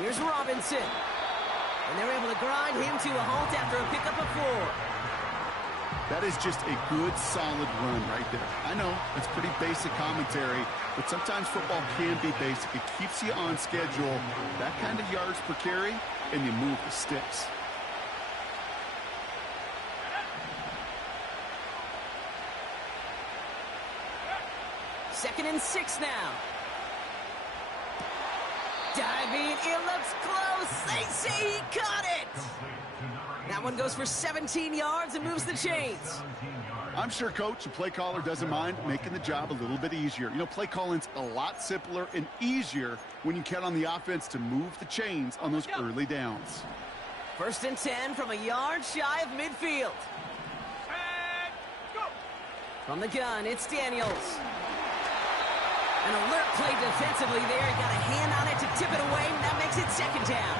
Here's Robinson. And they're able to grind him to a halt after a pickup of 4. That is just a good, solid run right there. I know, it's pretty basic commentary, but sometimes football can be basic. It keeps you on schedule, that kind of yards per carry, and you move the sticks. Second and 6 now. Diving, it looks close. They say he caught it. That one goes for 17 yards and moves the chains. I'm sure coach and play caller doesn't mind making the job a little bit easier. You know, play calling's a lot simpler and easier when you count on the offense to move the chains on those early downs. First and 10 from a yard shy of midfield. From the gun, it's Daniels. An alert play defensively there. He got a hand on it to tip it away, and that makes it second down.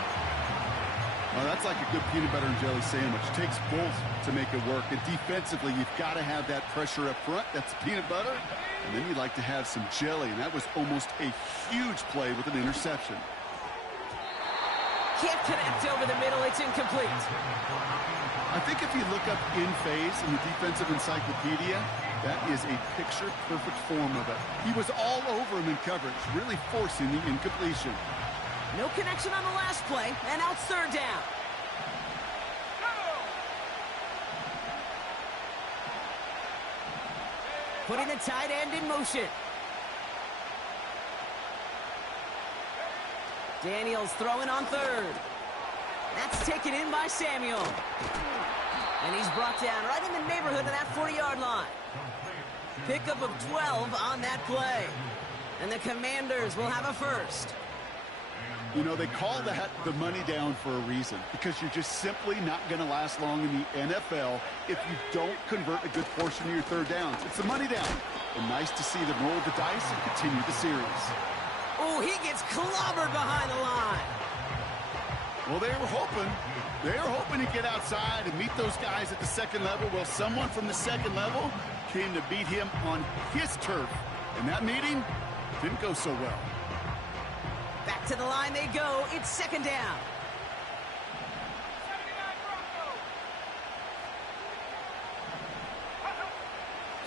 Well, that's like a good peanut butter and jelly sandwich. It takes both to make it work. And defensively, you've got to have that pressure up front. That's peanut butter. And then you'd like to have some jelly. And that was almost a huge play with an interception. Can't connect over the middle. It's incomplete. I think if you look up in phase in the defensive encyclopedia, that is a picture-perfect form of it. He was all over him in coverage, really forcing the incompletion. No connection on the last play, and now it's third down. Putting the tight end in motion. Daniels throwing on third. That's taken in by Samuel. And he's brought down right in the neighborhood of that 40-yard line. Pickup of 12 on that play. And the Commanders will have a first. You know, they call that the money down for a reason, because you're just simply not going to last long in the NFL if you don't convert a good portion of your third downs. It's the money down. And nice to see them roll the dice and continue the series. Oh, he gets clobbered behind the line. Well, they were hoping to get outside and meet those guys at the second level. Well, someone from the second level came to beat him on his turf. And that meeting didn't go so well. Back to the line they go. It's second down.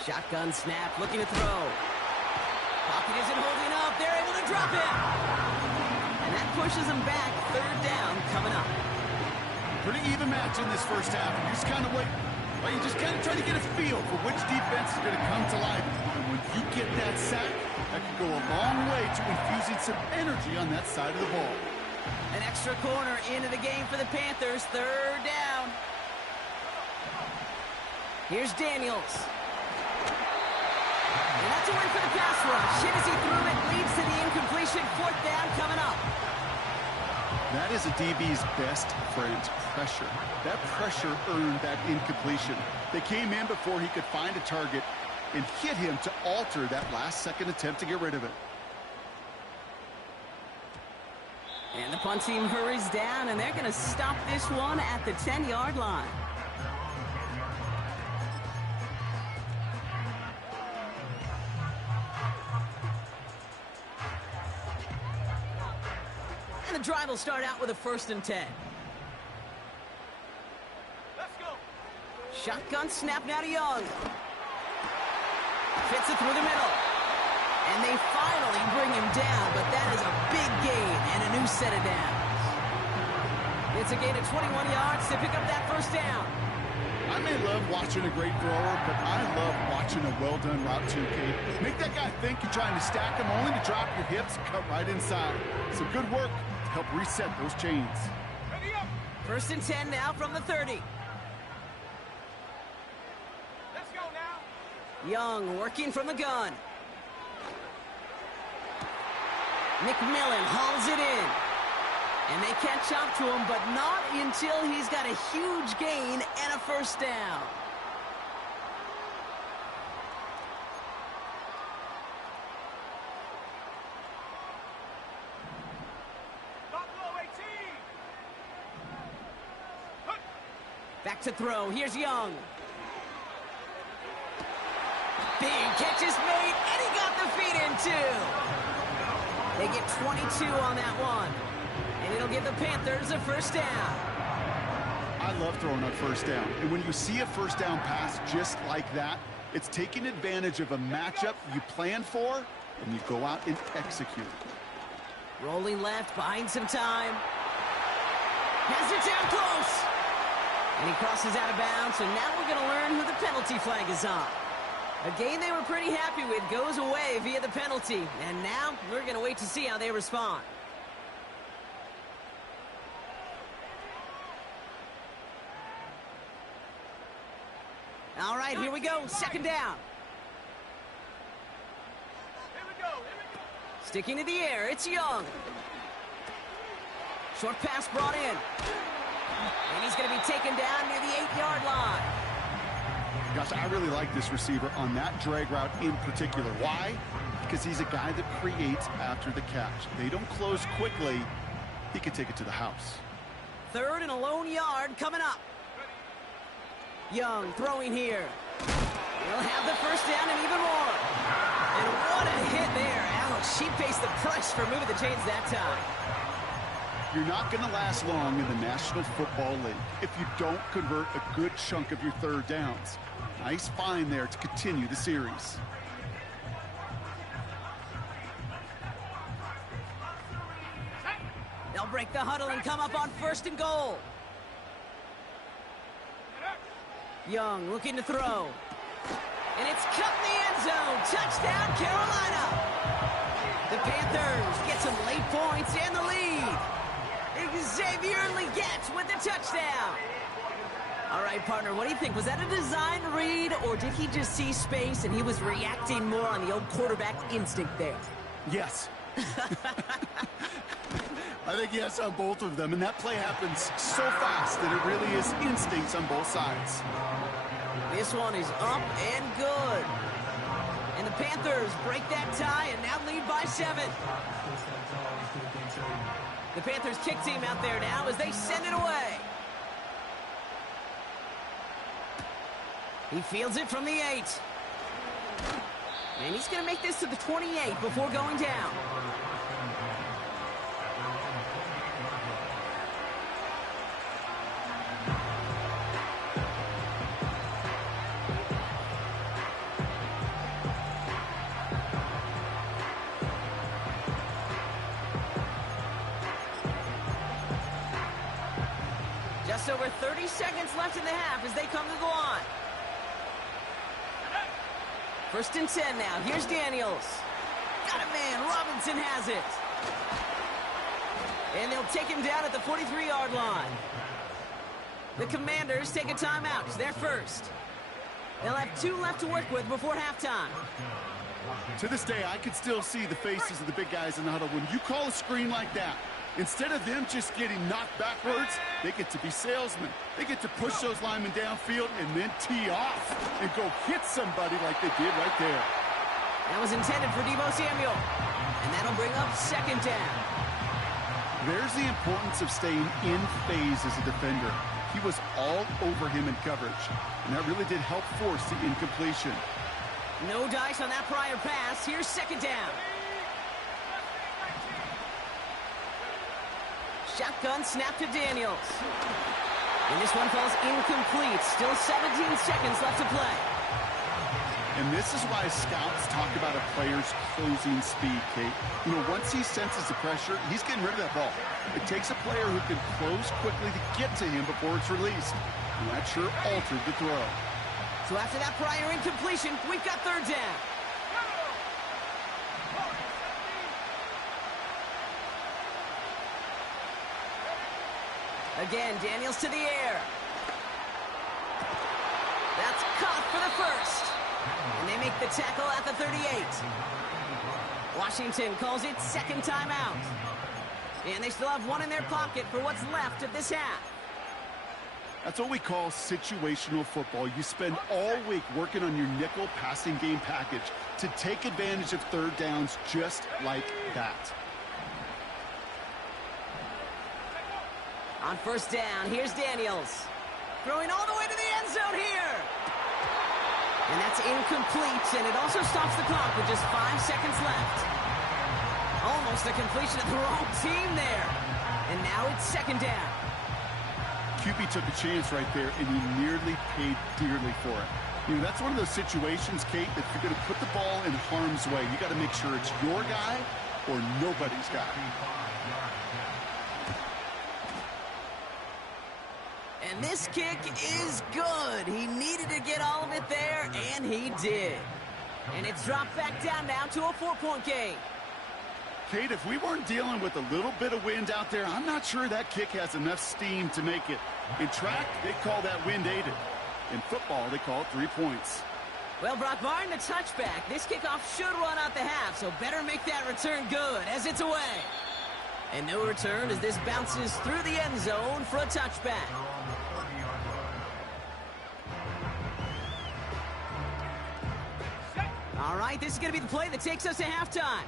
Shotgun snap, looking to throw. Pocket isn't holding up. They're able to drop him. And that pushes them back. Third down coming up. Pretty even match in this first half. You just kind of wait. Well, you just kind of try to get a feel for which defense is going to come to life. And when you get that sack, that can go a long way to infusing some energy on that side of the ball. An extra corner into the game for the Panthers. Third down. Here's Daniels. And that's a win for the pass rush. Hit as he threw it, leads to the incompletion. Fourth down coming up. That is a DB's best friend, pressure. That pressure earned that incompletion. They came in before he could find a target and hit him to alter that last-second attempt to get rid of it. And the punt team hurries down, and they're going to stop this one at the 10-yard line. And the drive will start out with a first and 10. Let's go. Shotgun snap now to Young. Fits it through the middle. And they finally bring him down, but that is a big gain and a new set of downs. It's a gain of 21 yards to pick up that first down. I may love watching a great thrower, but I love watching a well-done route too, Kate. Make that guy think you're trying to stack him, only to drop your hips and cut right inside. Some good work to help reset those chains. Ready up. First and 10 now from the 30. Let's go now. Young working from the gun. McMillan hauls it in. And they catch up to him, but not until he's got a huge gain and a first down. Buffalo 18. Back to throw. Here's Young. Big catch is made, and he got the feet in too. They get 22 on that one. And it'll give the Panthers a first down. I love throwing on first down. And when you see a first down pass just like that, it's taking advantage of a matchup you plan for, and you go out and execute. Rolling left, buying some time. Has it down close. And he crosses out of bounds, so now we're going to learn who the penalty flag is on. A game they were pretty happy with goes away via the penalty. And now we're going to wait to see how they respond. All right, here we go. Second down. Here we go. Sticking to the air, it's Young. Short pass brought in. And he's going to be taken down near the 8-yard line. Gosh, I really like this receiver on that drag route in particular. Why? Because he's a guy that creates after the catch. They don't close quickly. He can take it to the house. Third and a lone yard coming up. Young throwing here. He'll have the first down and even more. And what a hit there. Alex, she faced the press for moving the chains that time. You're not going to last long in the National Football League if you don't convert a good chunk of your third downs. Nice find there to continue the series. They'll break the huddle and come up on first and goal. Young looking to throw. And it's cut in the end zone. Touchdown, Carolina. The Panthers get some late points and the lead. Xavier Legette with the touchdown. All right, partner, what do you think? Was that a design read, or did he just see space and he was reacting more on the old quarterback instinct there? Yes. I think yes on both of them, and that play happens so fast that it really is instincts on both sides. This one is up and good. And the Panthers break that tie and now lead by 7. The Panthers kick team out there now as they send it away. He fields it from the 8. And he's going to make this to the 28 before going down. Just over 30 seconds left in the half as they come to the line. First and 10 now. Here's Daniels. Got it, man. Robinson has it. And they'll take him down at the 43-yard line. The Commanders take a timeout. It's their first. They'll have 2 left to work with before halftime. To this day, I can still see the faces of the big guys in the huddle. When you call a screen like that, instead of them just getting knocked backwards, they get to be salesmen. They get to push those linemen downfield and then tee off and go hit somebody like they did right there. That was intended for Deebo Samuel. And that'll bring up second down. There's the importance of staying in phase as a defender. He was all over him in coverage, and that really did help force the incompletion. No dice on that prior pass. Here's second down. Shotgun snap to Daniels. And this one falls incomplete. Still 17 seconds left to play. And this is why scouts talk about a player's closing speed, Kate. You know, once he senses the pressure, he's getting rid of that ball. It takes a player who can close quickly to get to him before it's released. And that sure altered the throw. So after that prior incompletion, we've got third down. Again, Daniels to the air. That's caught for the first. And they make the tackle at the 38. Washington calls it second timeout. And they still have 1 in their pocket for what's left of this half. That's what we call situational football. You spend all week working on your nickel passing game package to take advantage of third downs just like that. On first down, here's Daniels. Throwing all the way to the end zone here. And that's incomplete, and it also stops the clock with just 5 seconds left. Almost a completion of the wrong team there. And now it's second down. QB took a chance right there, and he nearly paid dearly for it. You know, that's one of those situations, Kate, that if you're going to put the ball in harm's way, you got to make sure it's your guy or nobody's guy. And this kick is good. He needed to get all of it there, and he did. And it's dropped back down now to a 4-point game. Kate, if we weren't dealing with a little bit of wind out there, I'm not sure that kick has enough steam to make it. In track, they call that wind aided. In football, they call it 3 points. Well, Brock, barring the touchback, this kickoff should run out the half, so better make that return good as it's away. And no return as this bounces through the end zone for a touchback. All right, this is going to be the play that takes us to halftime.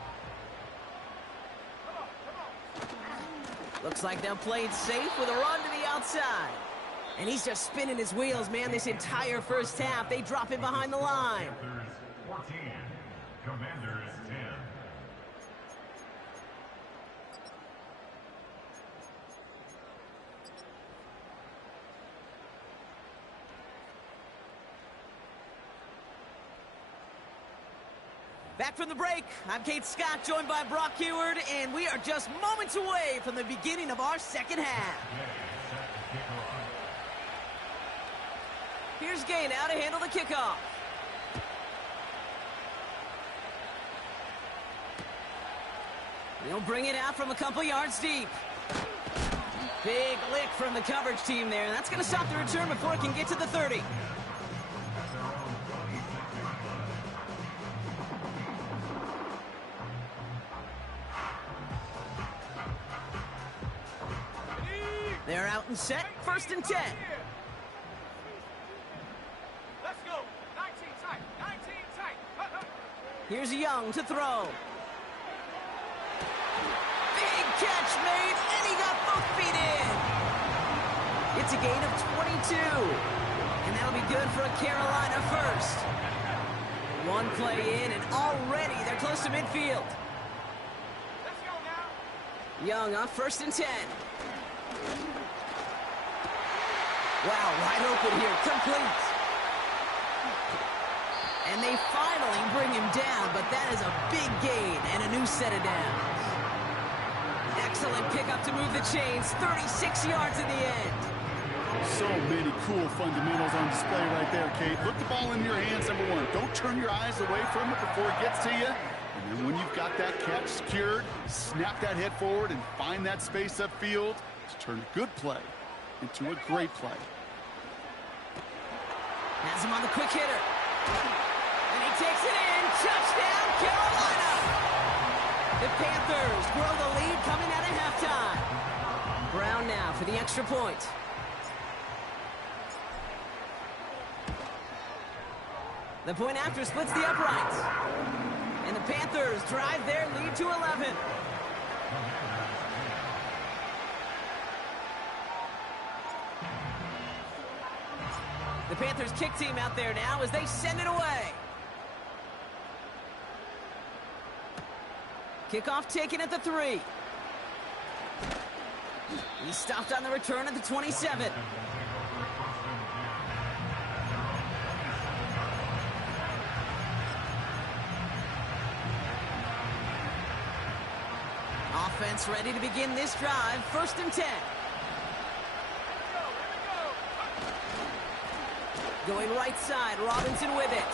Looks like they'll play it safe with a run to the outside. And he's just spinning his wheels, man, this entire first half. They drop him behind the line. Commanders 14, Commanders 10. Back from the break, I'm Kate Scott, joined by Brock Heward, and we are just moments away from the beginning of our second half. Here's Gay now to handle the kickoff. He'll bring it out from a couple yards deep. Big lick from the coverage team there. That's going to stop the return before it can get to the 30. They're out and set, 1st and 10. Let's go. 19 tight. 19 tight. Here's Young to throw. Big catch made, and he got both feet in. It's a gain of 22. And that'll be good for a Carolina first. One play in, and already they're close to midfield. Let's go now. Young on 1st and 10. Wow, wide open here, complete. And they finally bring him down, but that is a big gain and a new set of downs. Excellent pickup to move the chains, 36 yards in the end. So many cool fundamentals on display right there, Kate. Look the ball in your hands, number one. Don't turn your eyes away from it before it gets to you. And then when you've got that catch secured, snap that head forward and find that space upfield to turn a good play into a great play. Has him on the quick hitter. And he takes it in. Touchdown, Carolina! The Panthers grow the lead coming out of halftime. Brown now for the extra point. The point after splits the uprights. And the Panthers drive their lead to 11. The Panthers kick team out there now as they send it away. Kickoff taken at the 3. He stopped on the return at the 27. Offense ready to begin this drive. 1st and 10. Going right side, Robinson with it.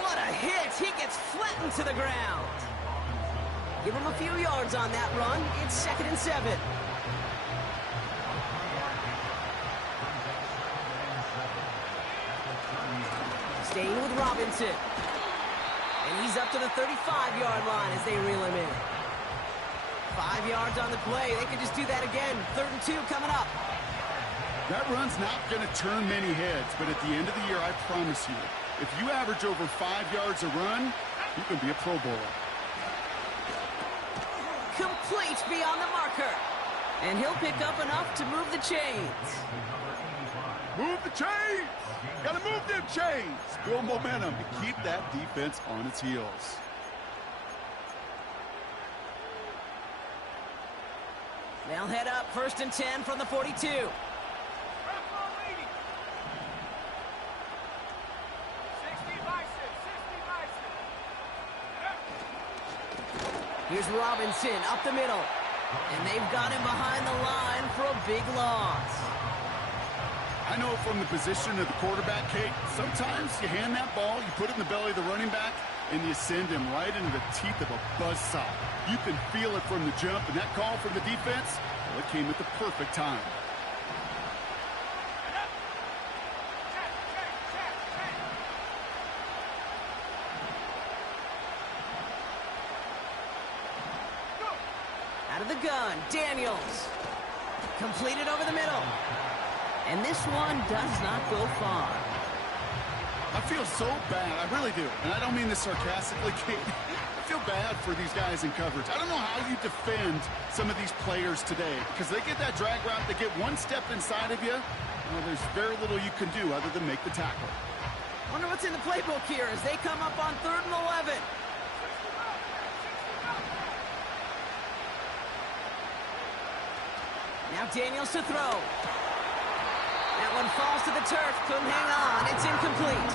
What a hit! He gets flattened to the ground. Give him a few yards on that run. It's 2nd and 7. Staying with Robinson. And he's up to the 35-yard line as they reel him in. 5 yards on the play. They could just do that again. 3rd and 2 coming up. That run's not going to turn many heads, but at the end of the year, I promise you, if you average over 5 yards a run, you can be a Pro Bowler. Complete beyond the marker. And he'll pick up enough to move the chains. Move the chains! Gotta move them chains! Build momentum and keep that defense on its heels. They'll head up 1st and 10 from the 42. Here's Robinson up the middle. And they've got him behind the line for a big loss. I know from the position of the quarterback, Kate, sometimes you hand that ball, you put it in the belly of the running back, and you send him right into the teeth of a buzzsaw. You can feel it from the jump, and that call from the defense, well, it came at the perfect time. Out of the gun, Daniels. Completed over the middle. And this one does not go far. I feel so bad. I really do. And I don't mean this sarcastically, Kate. I feel bad for these guys in coverage. I don't know how you defend some of these players today because they get that drag route, they get one step inside of you. Well, there's very little you can do other than make the tackle. Wonder what's in the playbook here as they come up on 3rd and 11. Now Daniels to throw. That one falls to the turf. Couldn't hang on. It's incomplete.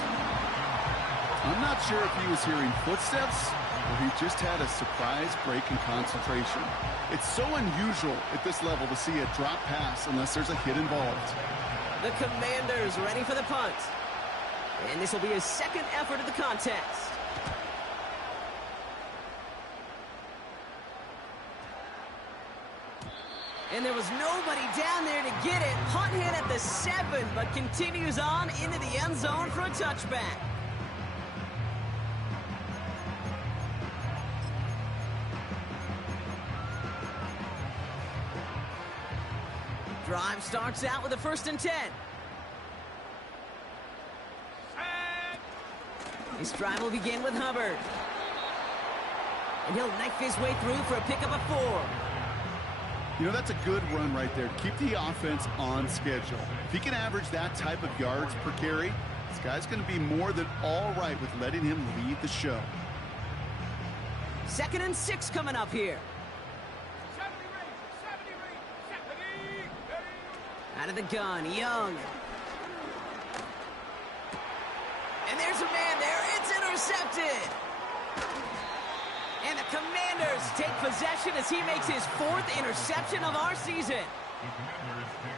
I'm not sure if he was hearing footsteps or he just had a surprise break in concentration. It's so unusual at this level to see a drop pass unless there's a hit involved. The Commanders ready for the punt. And this will be his 2nd effort of the contest. And there was nobody down there to get it. Punt hit at the 7, but continues on into the end zone for a touchback. Drive starts out with a 1st and 10. This drive will begin with Hubbard. And he'll knife his way through for a pickup of 4. You know, that's a good run right there. Keep the offense on schedule. If he can average that type of yards per carry, this guy's going to be more than all right with letting him lead the show. 2nd and 6 coming up here. Out of the gun, Young. And there's a man there. It's intercepted. And the Commanders take possession as he makes his 4th interception of our season.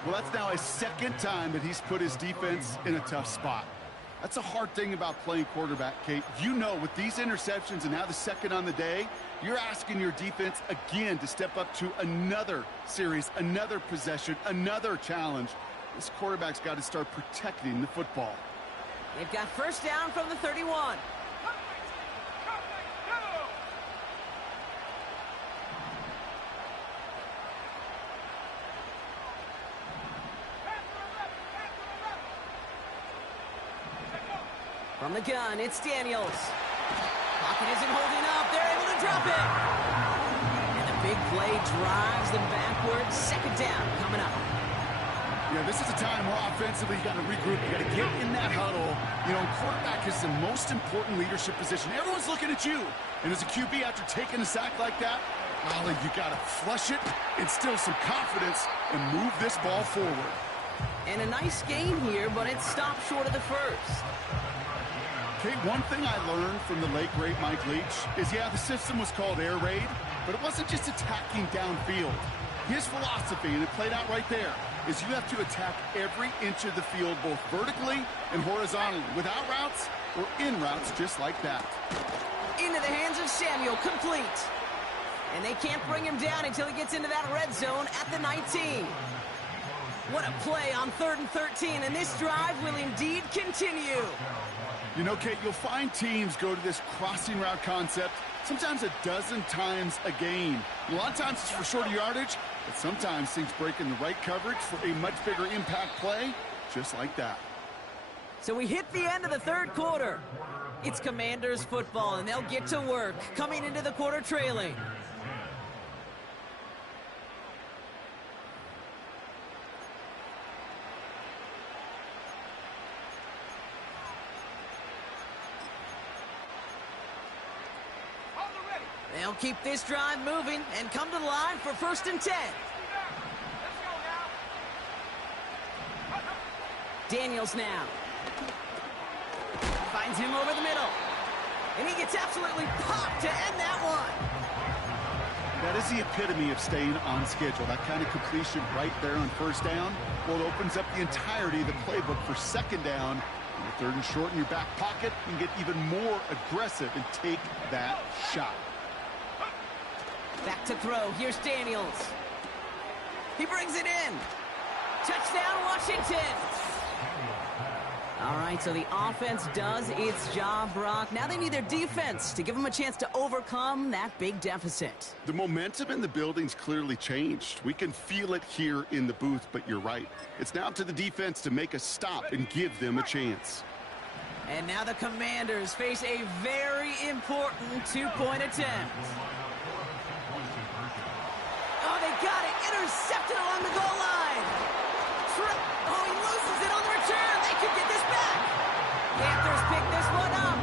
Well, that's now his 2nd time that he's put his defense in a tough spot. That's a hard thing about playing quarterback, Kate. You know, with these interceptions and now the 2nd on the day, you're asking your defense again to step up to another series, another possession, another challenge. This quarterback's got to start protecting the football. They've got 1st down from the 31. From the gun, it's Daniels. Pocket isn't holding up. They're able to drop it. And the big play drives them backwards. 2nd down coming up. Yeah, this is a time where offensively you got to regroup. You got to get in that huddle. You know, quarterback is the most important leadership position. Everyone's looking at you. And as a QB, after taking a sack like that, well, you got to flush it, instill some confidence, and move this ball forward. And a nice gain here, but it stopped short of the 1st. Okay, one thing I learned from the late, great Mike Leach is, yeah, the system was called air raid, but it wasn't just attacking downfield. His philosophy, and it played out right there, is you have to attack every inch of the field, both vertically and horizontally, without routes or in routes just like that. Into the hands of Samuel, complete. And they can't bring him down until he gets into that red zone at the 19. What a play on 3rd and 13, and this drive will indeed continue. You know, Kate, you'll find teams go to this crossing route concept sometimes a dozen times a game. A lot of times it's for shorter yardage, but sometimes things break in the right coverage for a much bigger impact play, just like that. So we hit the end of the 3rd quarter. It's Commanders football, and they'll get to work, coming into the quarter trailing. They'll keep this drive moving and come to the line for 1st and 10. Daniels now. Finds him over the middle. And he gets absolutely popped to end that one. That is the epitome of staying on schedule. That kind of completion right there on first down. Well, it opens up the entirety of the playbook for second down. And third and short in your back pocket, you can get even more aggressive and take that shot. Back to throw. Here's Daniels. He brings it in. Touchdown, Washington. All right, so the offense does its job, Brock. Now they need their defense to give them a chance to overcome that big deficit. The momentum in the building's clearly changed. We can feel it here in the booth, but you're right. It's now up to the defense to make a stop and give them a chance. And now the Commanders face a very important two-point attempt. Oh, they got it. Intercepted along the goal line. Oh, he loses it on the return. They could get this back. Panthers pick this one up.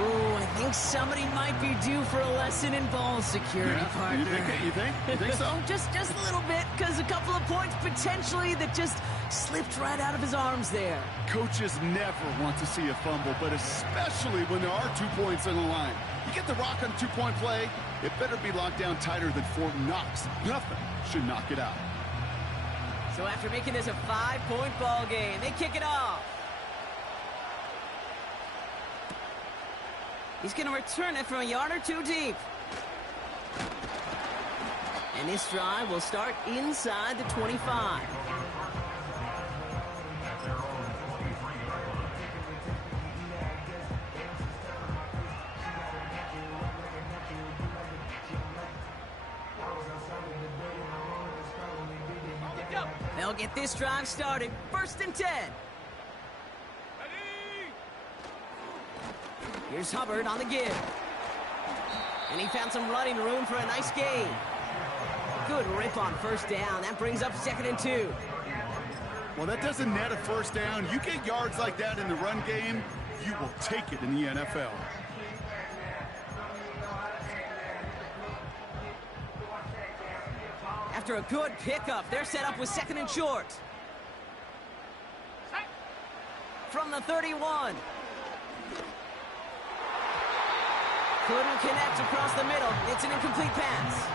Ooh, I think somebody might be due for a lesson in ball security, partner. You think so? just a little bit, because a couple of points potentially that just slipped right out of his arms there. Coaches never want to see a fumble, but especially when there are 2 points on the line. You get the rock on a two-point play, it better be locked down tighter than Fort Knox. Nothing should knock it out. So after making this a 5-point ball game, they kick it off. He's going to return it from a yard or two deep. And this drive will start inside the 25. They'll get this drive started. 1st and 10. Here's Hubbard on the give. And he found some running room for a nice gain. Good rip on first down. That brings up 2nd and 2. Well, that doesn't net a first down. You get yards like that in the run game, you will take it in the NFL. After a good pickup, they're set up with 2nd and short. From the 31. Couldn't connect across the middle. It's an incomplete pass.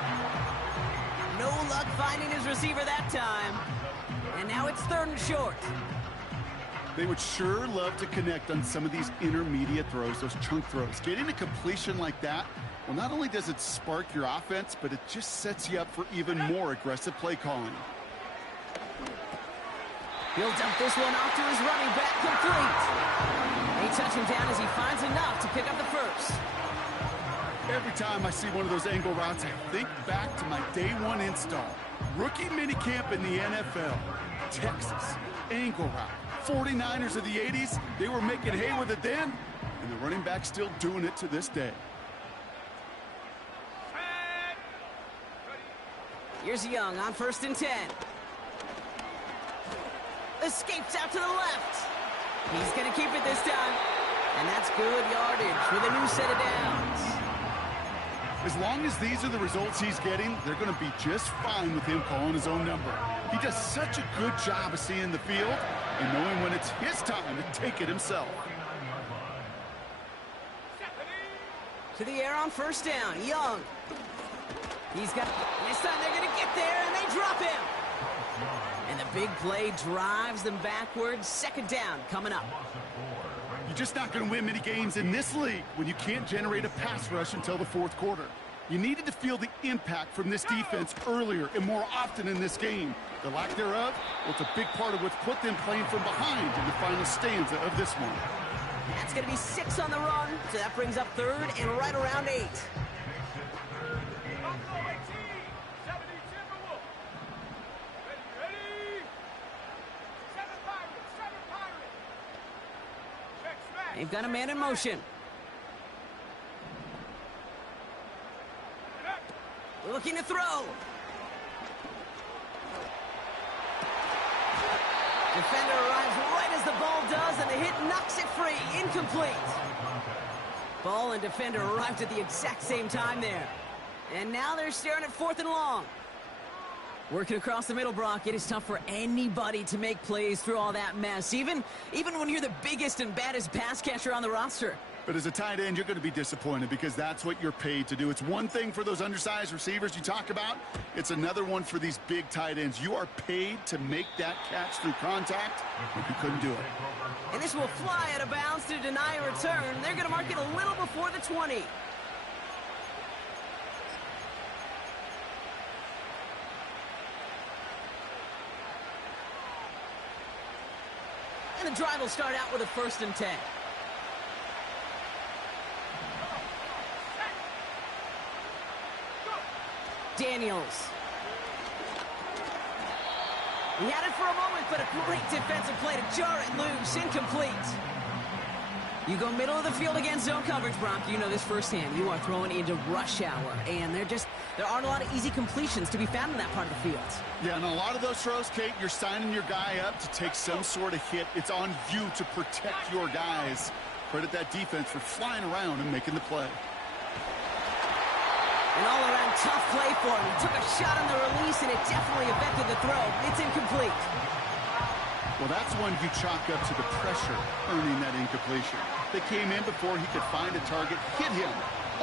No luck finding his receiver that time. And now it's 3rd and short. They would sure love to connect on some of these intermediate throws, those chunk throws. Getting a completion like that, well, not only does it spark your offense, but it just sets you up for even more aggressive play calling. He'll dump this one off to his running back, complete. They touch him down as he finds enough to pick up the first. Every time I see one of those angle routes, I think back to my day one install. Rookie minicamp in the NFL. Texas, angle route. 49ers of the 80s, they were making hay with it then, and the running back's still doing it to this day. Here's Young on 1st and 10. Escapes out to the left. He's going to keep it this time. And that's good yardage with a new set of downs. As long as these are the results he's getting, they're going to be just fine with him calling his own number. He does such a good job of seeing the field and knowing when it's his time to take it himself. To the air on 1st down, Young. He's got, this time they're going to get there, and they drop him. And the big play drives them backwards. 2nd down coming up. You're just not going to win many games in this league when you can't generate a pass rush until the 4th quarter. You needed to feel the impact from this defense earlier and more often in this game. The lack thereof, well, it's a big part of what's put them playing from behind in the final stanza of this one. That's going to be 6 on the run, so that brings up 3rd and right around 8. They've got a man in motion. Looking to throw. Defender arrives right as the ball does, and the hit knocks it free. Incomplete. Ball and defender arrived at the exact same time there. And now they're staring at 4th and long. Working across the middle, Brock, it is tough for anybody to make plays through all that mess, even when you're the biggest and baddest pass catcher on the roster. But as a tight end, you're going to be disappointed because that's what you're paid to do. It's one thing for those undersized receivers you talk about. It's another one for these big tight ends. You are paid to make that catch through contact, but you couldn't do it. And this will fly out of bounds to deny a return. They're going to mark it a little before the 20. And the drive will start out with a 1st and 10. Daniels. He had it for a moment, but a great defensive play to jar it loose. Incomplete. You go middle of the field against zone coverage, Brock. You know this firsthand. You are throwing into rush hour, and there aren't a lot of easy completions to be found in that part of the field. Yeah, and a lot of those throws, Kate, you're signing your guy up to take some sort of hit. It's on you to protect your guys. Credit that defense for flying around and making the play. An all-around tough play for him. He took a shot on the release, and it definitely affected the throw. It's incomplete. Well, that's one you chalk up to the pressure earning that incompletion. They came in before he could find a target, hit him,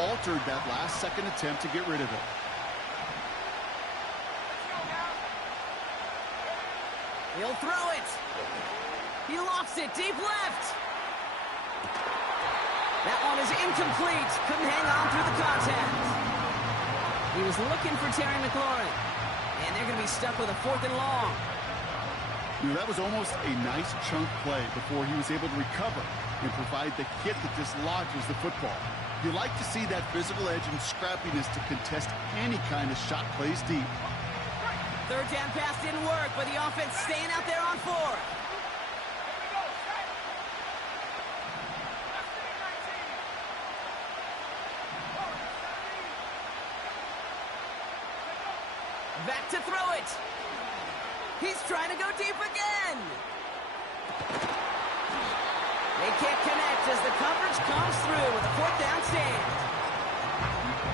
altered that last-second attempt to get rid of it. He'll throw it. He lofts it deep left. That one is incomplete. Couldn't hang on through the contact. He was looking for Terry McLaurin. And they're going to be stuck with a 4th and long. You know, that was almost a nice chunk play before he was able to recover and provide the hit that dislodges the football. You like to see that physical edge and scrappiness to contest any kind of shot plays deep. 3rd down pass didn't work, but the offense staying out there on 4th. Back to throw it. He's trying to go deep again. They can't connect as the coverage comes through with a 4th down stand.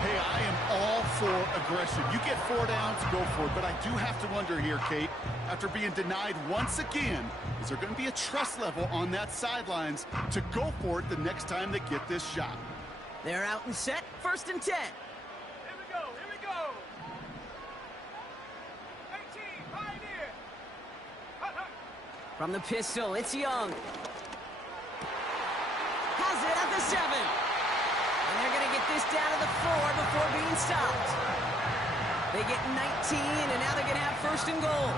Hey, I am all for aggression. You get 4 downs, go for it. But I do have to wonder here, Kate, after being denied once again, is there going to be a trust level on that sidelines to go for it the next time they get this shot? They're out and set. 1st and 10. Here we go, here we go. 18, Pioneer. From the pistol, it's Young. Has it at the 7. And they're going to get this down to the 4 before being stopped. They get 19, and now they're going to have 1st and goal.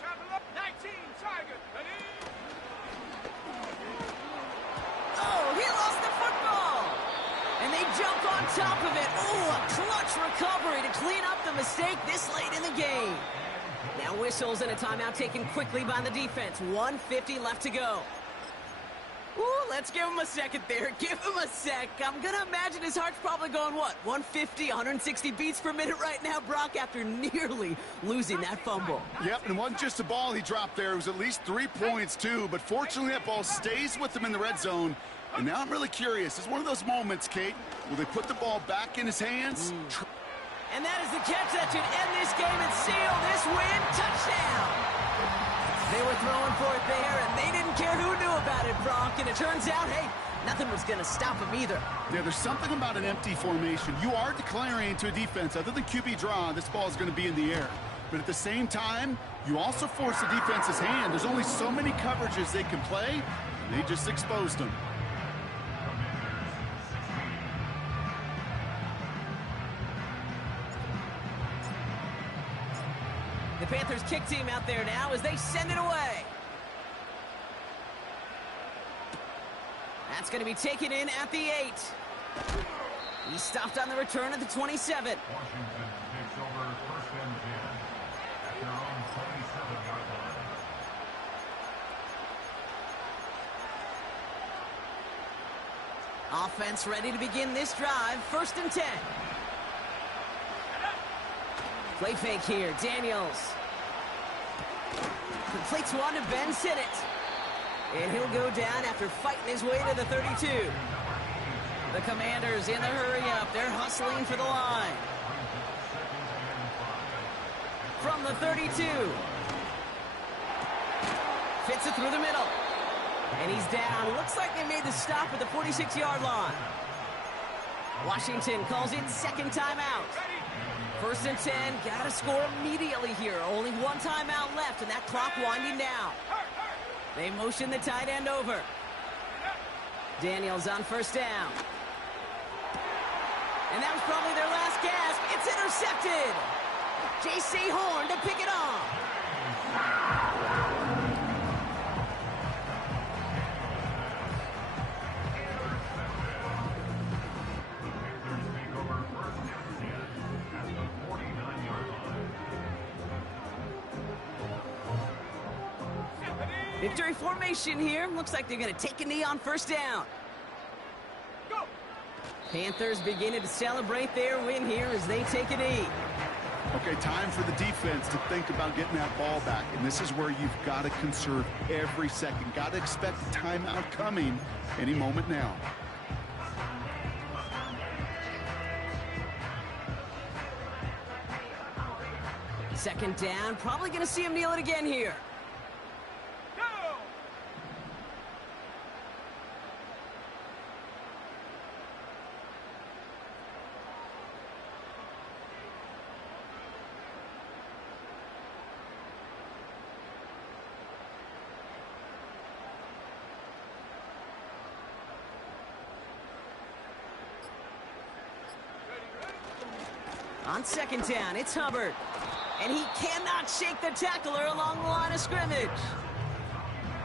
Traveler, 19, Tiger, ready? Oh, he lost the football. And they jump on top of it. Oh, a clutch recovery to clean up the mistake this late in the game. Now whistles and a timeout taken quickly by the defense. 1:50 left to go. Ooh, let's give him a second there. Give him a sec. I'm going to imagine his heart's probably going, what, 150, 160 beats per minute right now, Brock, after nearly losing that fumble. Yep, and it wasn't just a ball he dropped there. It was at least 3 points, too. But fortunately, that ball stays with him in the red zone. And now I'm really curious. It's one of those moments, Kate, will they put the ball back in his hands? And that is the catch that should end this game and seal this win. Touchdown! They were throwing for it there, and they didn't care who knew about it, Brock. And it turns out, hey, nothing was going to stop them either. Yeah, there's something about an empty formation. You are declaring to a defense, other than QB draw, this ball is going to be in the air. But at the same time, you also force the defense's hand. There's only so many coverages they can play, and they just exposed them. The Panthers kick team out there now as they send it away. That's going to be taken in at the 8. He stopped on the return at the 27. Washington takes over 1st and 10 at their own 77-yard line. Offense ready to begin this drive. 1st and 10. Play fake here. Daniels completes one to Ben Sinnott. And he'll go down after fighting his way to the 32. The Commanders in the hurry-up. They're hustling for the line. From the 32. Fits it through the middle. And he's down. Looks like they made the stop at the 46-yard line. Washington calls it 2nd timeout. 1st and 10. Got to score immediately here. Only 1 timeout left, and that clock winding down. They motion the tight end over. Daniels on 1st down. And that was probably their last gasp. It's intercepted. J.C. Horn to pick it off. Victory formation here. Looks like they're going to take a knee on 1st down. Go. Panthers beginning to celebrate their win here as they take a knee. Okay, time for the defense to think about getting that ball back. And this is where you've got to conserve every second. Got to expect a timeout coming any moment now. Second down. Probably going to see him kneel it again here. On 2nd down, it's Hubbard. And he cannot shake the tackler along the line of scrimmage.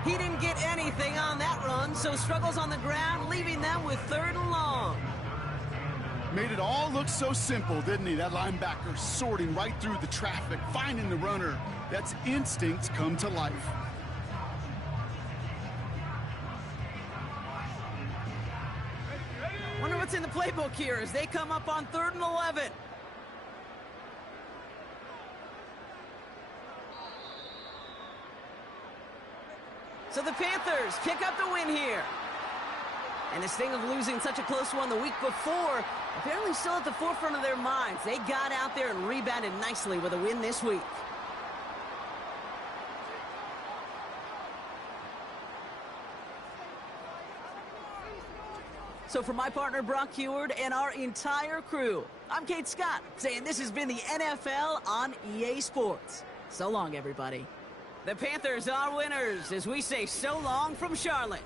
He didn't get anything on that run, so struggles on the ground, leaving them with 3rd and long. Made it all look so simple, didn't he? That linebacker sorting right through the traffic, finding the runner. That's instincts come to life. Wonder what's in the playbook here as they come up on 3rd and 11. So the Panthers pick up the win here. And this thing of losing such a close one the week before, apparently still at the forefront of their minds. They got out there and rebounded nicely with a win this week. So for my partner Brock Heward and our entire crew, I'm Kate Scott saying this has been the NFL on EA Sports. So long, everybody. The Panthers are winners as we say so long from Charlotte.